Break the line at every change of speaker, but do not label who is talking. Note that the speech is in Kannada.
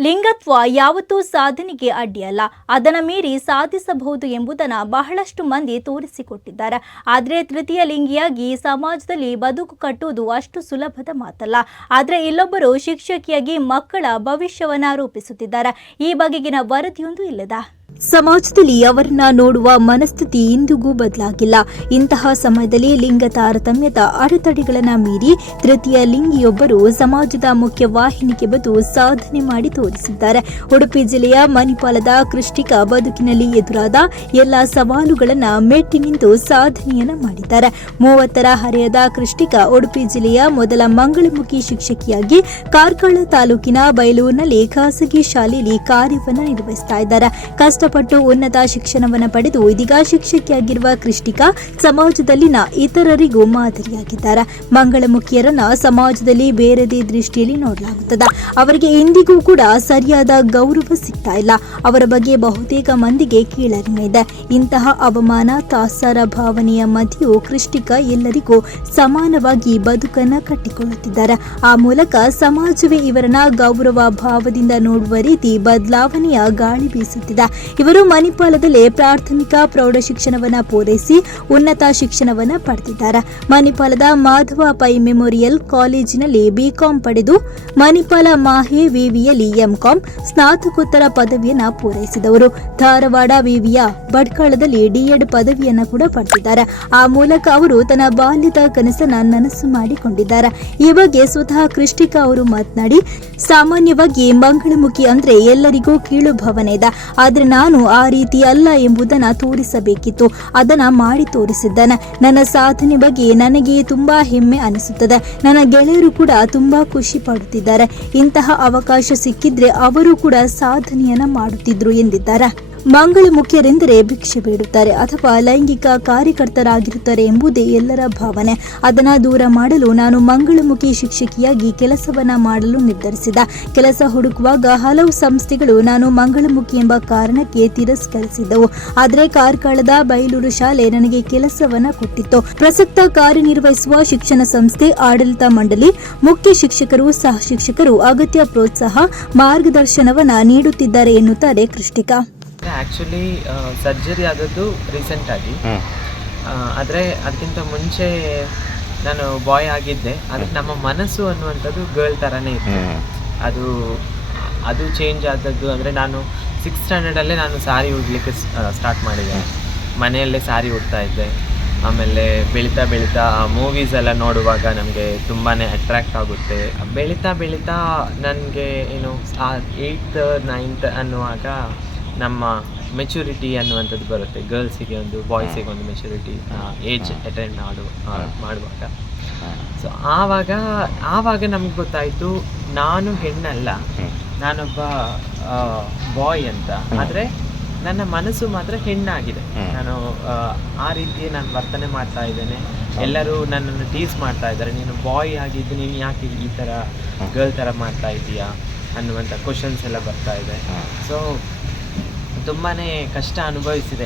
ಲಿಂಗತ್ವ ಯಾವತ್ತೂ ಸಾಧನೆಗೆ ಅಡ್ಡಿಯಲ್ಲ. ಅದನ್ನು ಮೀರಿ ಸಾಧಿಸಬಹುದು ಎಂಬುದನ್ನು ಬಹಳಷ್ಟು ಮಂದಿ ತೋರಿಸಿಕೊಟ್ಟಿದ್ದಾರೆ. ಆದರೆ ತೃತೀಯ ಲಿಂಗಿಯಾಗಿ ಸಮಾಜದಲ್ಲಿ ಬದುಕು ಕಟ್ಟುವುದು ಅಷ್ಟು ಸುಲಭದ ಮಾತಲ್ಲ. ಆದರೆ ಇಲ್ಲೊಬ್ಬರು ಶಿಕ್ಷಕಿಯಾಗಿ ಮಕ್ಕಳ ಭವಿಷ್ಯವನ್ನು ರೂಪಿಸುತ್ತಿದ್ದಾರೆ. ಈ ಬಗೆಗಿನ ವರದಿಯೊಂದು ಇಲ್ಲದ. ಸಮಾಜದಲ್ಲಿ ಅವರನ್ನ ನೋಡುವ ಮನಸ್ಥಿತಿ ಇಂದಿಗೂ ಬದಲಾಗಿಲ್ಲ. ಇಂತಹ ಸಮಯದಲ್ಲಿ ಲಿಂಗ ತಾರತಮ್ಯದ ಅಡೆತಡೆಗಳನ್ನು ಮೀರಿ ತೃತೀಯ ಲಿಂಗಿಯೊಬ್ಬರು ಸಮಾಜದ ಮುಖ್ಯ ವಾಹಿನಿಗೆ ಬಂದು ಸಾಧನೆ ಮಾಡಿ ತೋರಿಸಿದ್ದಾರೆ. ಉಡುಪಿ ಜಿಲ್ಲೆಯ ಮಣಿಪಾಲದ ಕೃಷ್ಟಿಕ ಬದುಕಿನಲ್ಲಿ ಎದುರಾದ ಎಲ್ಲ ಸವಾಲುಗಳನ್ನ ಮೆಟ್ಟಿ ನಿಂತು ಸಾಧನೆಯನ್ನ ಮಾಡಿದ್ದಾರೆ. ಮೂವತ್ತರ ಹರೆಯದ ಕೃಷ್ಟಿಕ ಉಡುಪಿ ಜಿಲ್ಲೆಯ ಮೊದಲ ಮಂಗಳಮುಖಿ ಶಿಕ್ಷಕಿಯಾಗಿ ಕಾರ್ಕಳ ತಾಲೂಕಿನ ಬೈಲೂರಿನಲ್ಲಿ ಖಾಸಗಿ ಶಾಲೆಯಲ್ಲಿ ಕಾರ್ಯವನ್ನ ನಿರ್ವಹಿಸ್ತಾ ಇದ್ದಾರೆ. ಕಷ್ಟಪಟ್ಟು ಉನ್ನತ ಶಿಕ್ಷಣವನ್ನು ಪಡೆದು ಇದೀಗ ಶಿಕ್ಷಕಿಯಾಗಿರುವ ಕೃಷ್ಣಿಕಾ ಸಮಾಜದಲ್ಲಿನ ಇತರರಿಗೂ ಮಾದರಿಯಾಗಿದ್ದಾರೆ. ಮಂಗಳಮುಖಿಯರನ್ನ ಸಮಾಜದಲ್ಲಿ ಬೇರೆದೇ ದೃಷ್ಟಿಯಲ್ಲಿ ನೋಡಲಾಗುತ್ತದೆ. ಅವರಿಗೆ ಇಂದಿಗೂ ಕೂಡ ಸರಿಯಾದ ಗೌರವ ಸಿಗ್ತಾ ಇಲ್ಲ. ಅವರ ಬಗ್ಗೆ ಬಹುತೇಕ ಮಂದಿಗೆ ಕೀಳರಿಮೆ ಇದೆ. ಇಂತಹ ಅವಮಾನ, ತಾತ್ಸಾರ ಭಾವನೆಯ ಮಧ್ಯೆಯೂ ಕೃಷ್ಣಿಕಾ ಎಲ್ಲರಿಗೂ ಸಮಾನವಾಗಿ ಬದುಕನ್ನ ಕಟ್ಟಿಕೊಳ್ಳುತ್ತಿದ್ದಾರೆ. ಆ ಮೂಲಕ ಸಮಾಜವೇ ಇವರನ್ನ ಗೌರವ ಭಾವದಿಂದ ನೋಡುವ ರೀತಿ ಬದಲಾವಣೆಯ ಗಾಳಿ ಬೀಸುತ್ತಿದೆ. ಇವರು ಮಣಿಪಾಲದಲ್ಲಿ ಪ್ರಾಥಮಿಕ ಪ್ರೌಢ ಶಿಕ್ಷಣವನ್ನ ಪೂರೈಸಿ ಉನ್ನತ ಶಿಕ್ಷಣವನ್ನ ಪಡೆದಿದ್ದಾರೆ. ಮಣಿಪಾಲದ ಮಾಧವ ಪೈ ಮೆಮೋರಿಯಲ್ ಕಾಲೇಜಿನಲ್ಲಿ ಬಿಕಾಂ ಪಡೆದು ಮಣಿಪಾಲ ಮಾಹೆ ವಿವಿಯಲ್ಲಿ ಎಂಕಾಂ ಸ್ನಾತಕೋತ್ತರ ಪದವಿಯನ್ನ ಪೂರೈಸಿದವರು. ಧಾರವಾಡ ವಿವಿಯ ಬಡ್ಕಳದಲ್ಲಿ ಡಿಎಡ್ ಪದವಿಯನ್ನ ಕೂಡ ಪಡೆದಿದ್ದಾರೆ. ಆ ಮೂಲಕ ಅವರು ತನ್ನ ಬಾಲ್ಯದ ಕನಸನ್ನ ನನಸು ಮಾಡಿಕೊಂಡಿದ್ದಾರೆ. ಈ ಬಗ್ಗೆ ಸ್ವತಃ ಕೃಷ್ಣಿಕಾ ಅವರು ಮಾತನಾಡಿ, ಸಾಮಾನ್ಯವಾಗಿ ಮಂಗಳಮುಖಿ ಅಂದ್ರೆ ಎಲ್ಲರಿಗೂ ಕೀಳು ಭಾವನೆ ಇದೆ. ಆದ್ರೆ ಆ ರೀತಿ ಅಲ್ಲ ಎಂಬುದನ್ನ ತೋರಿಸಬೇಕಿತ್ತು. ಅದನ್ನ ಮಾಡಿ ತೋರಿಸಿದ್ದಾನೆ. ನನ್ನ ಸಾಧನೆ ಬಗ್ಗೆ ನನಗೆ ತುಂಬಾ ಹೆಮ್ಮೆ ಅನಿಸುತ್ತದೆ. ನನ್ನ ಗೆಳೆಯರು ಕೂಡ ತುಂಬಾ ಖುಷಿ ಪಡುತ್ತಿದ್ದಾರೆ. ಇಂತಹ ಅವಕಾಶ ಸಿಕ್ಕಿದ್ರೆ ಅವರು ಕೂಡ ಸಾಧನೆಯನ್ನ ಮಾಡುತ್ತಿದ್ರು ಎಂದಿದ್ದಾರೆ. ಮಂಗಳಮುಖ್ಯರೆಂದರೆ ಭಿಕ್ಷೆ ಬೇಡುತ್ತಾರೆ ಅಥವಾ ಲೈಂಗಿಕ ಕಾರ್ಯಕರ್ತರಾಗಿರುತ್ತಾರೆ ಎಂಬುದೇ ಎಲ್ಲರ ಭಾವನೆ. ಅದನ್ನ ದೂರ ಮಾಡಲು ನಾನು ಮಂಗಳಮುಖಿ ಶಿಕ್ಷಕಿಯಾಗಿ ಕೆಲಸವನ್ನ ಮಾಡಲು ನಿರ್ಧರಿಸಿದ. ಕೆಲಸ ಹುಡುಕುವಾಗ ಹಲವು ಸಂಸ್ಥೆಗಳು ನಾನು ಮಂಗಳಮುಖಿ ಎಂಬ ಕಾರಣಕ್ಕೆ ತಿರಸ್ಕರಿಸಿದ್ದವು. ಆದರೆ ಕಾರ್ಕಳದ ಬೈಲೂರು ಶಾಲೆ ನನಗೆ ಕೆಲಸವನ್ನ ಕೊಟ್ಟಿತ್ತು. ಪ್ರಸಕ್ತ ಕಾರ್ಯನಿರ್ವಹಿಸುವ ಶಿಕ್ಷಣ ಸಂಸ್ಥೆ ಆಡಳಿತ ಮಂಡಳಿ, ಮುಖ್ಯ ಶಿಕ್ಷಕರು, ಸಹ ಶಿಕ್ಷಕರು ಅಗತ್ಯ ಪ್ರೋತ್ಸಾಹ, ಮಾರ್ಗದರ್ಶನವನ್ನ ನೀಡುತ್ತಿದ್ದಾರೆ ಎನ್ನುತ್ತಾರೆ ಕೃಷ್ಟಿಕಾ
ಆ್ಯಕ್ಚುಲಿ ಸರ್ಜರಿ ಆದದ್ದು ರೀಸೆಂಟಾಗಿ
ಆಗಿ.
ಆದರೆ ಅದಕ್ಕಿಂತ ಮುಂಚೆ ನಾನು ಬಾಯ್ ಆಗಿದ್ದೆ. ಆದರೆ ನಮ್ಮ ಮನಸ್ಸು ಅನ್ನುವಂಥದ್ದು ಗರ್ಲ್ ಥರನೇ ಇತ್ತು. ಅದು ಅದು ಚೇಂಜ್ ಆದದ್ದು ಅಂದರೆ ನಾನು ಸಿಕ್ಸ್ ಸ್ಟ್ಯಾಂಡರ್ಡಲ್ಲೇ ನಾನು ಸಾರಿ ಉಡ್ಲಿಕ್ಕೆ ಸ್ಟಾರ್ಟ್ ಮಾಡಿದೆ. ಮನೆಯಲ್ಲೇ ಸಾರಿ ಉಡ್ತಾ ಇದ್ದೆ. ಆಮೇಲೆ ಬೆಳೀತಾ ಬೆಳೀತಾ ಮೂವೀಸ್ ಎಲ್ಲ ನೋಡುವಾಗ ನಮಗೆ ತುಂಬಾ ಅಟ್ರ್ಯಾಕ್ಟ್ ಆಗುತ್ತೆ. ಬೆಳೀತಾ ಬೆಳೀತಾ ನನಗೆ ಏನು ಏಯ್ತ್ ನೈನ್ತ್ ಅನ್ನುವಾಗ ನಮ್ಮ ಮೆಚುರಿಟಿ ಅನ್ನುವಂಥದ್ದು ಬರುತ್ತೆ. ಗರ್ಲ್ಸಿಗೆ ಒಂದು ಬಾಯ್ಸಿಗೆ ಒಂದು ಮೆಚುರಿಟಿ ಏಜ್ ಅಟೆಂಡ್ ಮಾಡು ಮಾಡುವಾಗ. ಸೊ ಆವಾಗ ಆವಾಗ ನಮ್ಗೆ ಗೊತ್ತಾಯಿತು ನಾನು ಹೆಣ್ಣಲ್ಲ. ನಾನೊಬ್ಬ ಬಾಯ್ ಅಂತ. ಆದರೆ ನನ್ನ ಮನಸ್ಸು ಮಾತ್ರ ಹೆಣ್ಣಾಗಿದೆ. ನಾನು ಆ, ರೀತಿ ನಾನು ವರ್ತನೆ ಮಾಡ್ತಾ ಇದ್ದೇನೆ. ಎಲ್ಲರೂ ನನ್ನನ್ನು ಟೀಸ್ ಮಾಡ್ತಾ ಇದ್ದಾರೆ. ನೀನು ಬಾಯ್ ಆಗಿದ್ದು ನೀನು ಯಾಕೆ ಈ ಥರ ಗರ್ಲ್ ಥರ ಮಾಡ್ತಾ ಇದೀಯಾ ಅನ್ನುವಂಥ ಕ್ವಶನ್ಸ್ ಎಲ್ಲ ಬರ್ತಾ ಇದೆ. ಸೊ ತುಂಬಾ ಕಷ್ಟ ಅನುಭವಿಸಿದೆ.